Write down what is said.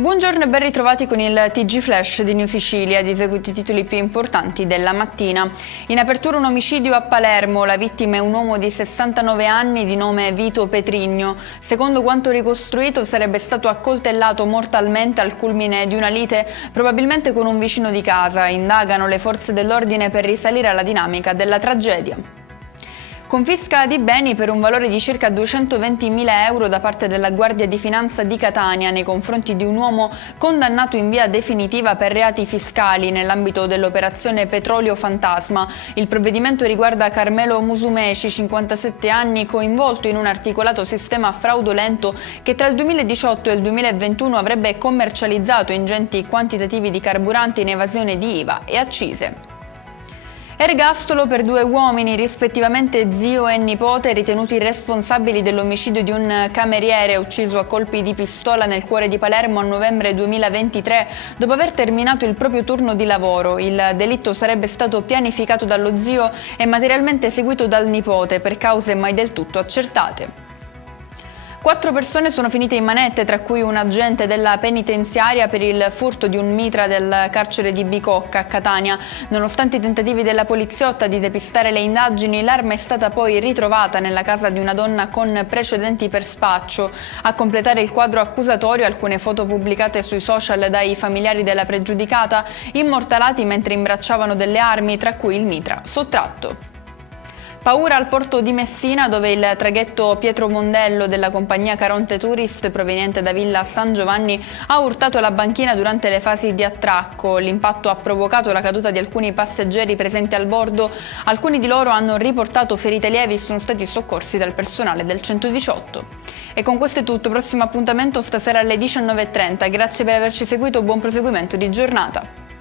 Buongiorno e ben ritrovati con il TG Flash di New Sicilia, di seguiti i titoli più importanti della mattina. In apertura un omicidio a Palermo, la vittima è un uomo di 69 anni di nome Vito Petrigno. Secondo quanto ricostruito sarebbe stato accoltellato mortalmente al culmine di una lite, probabilmente con un vicino di casa. Indagano le forze dell'ordine per risalire alla dinamica della tragedia. Confisca di beni per un valore di circa 220.000 euro da parte della Guardia di Finanza di Catania nei confronti di un uomo condannato in via definitiva per reati fiscali nell'ambito dell'operazione Petrolio Fantasma. Il provvedimento riguarda Carmelo Musumeci, 57 anni, coinvolto in un articolato sistema fraudolento che tra il 2018 e il 2021 avrebbe commercializzato ingenti quantitativi di carburanti in evasione di IVA e accise. Ergastolo per 2 uomini, rispettivamente zio e nipote, ritenuti responsabili dell'omicidio di un cameriere ucciso a colpi di pistola nel cuore di Palermo a novembre 2023 dopo aver terminato il proprio turno di lavoro. Il delitto sarebbe stato pianificato dallo zio e materialmente eseguito dal nipote per cause mai del tutto accertate. 4 persone sono finite in manette, tra cui un agente della penitenziaria per il furto di un mitra del carcere di Bicocca a Catania. Nonostante i tentativi della poliziotta di depistare le indagini, l'arma è stata poi ritrovata nella casa di una donna con precedenti per spaccio. A completare il quadro accusatorio alcune foto pubblicate sui social dai familiari della pregiudicata, immortalati mentre imbracciavano delle armi, tra cui il mitra sottratto. Paura al porto di Messina, dove il traghetto Pietro Mondello della compagnia Caronte Tourist proveniente da Villa San Giovanni ha urtato la banchina durante le fasi di attracco. L'impatto ha provocato la caduta di alcuni passeggeri presenti al bordo. Alcuni di loro hanno riportato ferite lievi e sono stati soccorsi dal personale del 118. E con questo è tutto, prossimo appuntamento stasera alle 19:30. Grazie per averci seguito, buon proseguimento di giornata.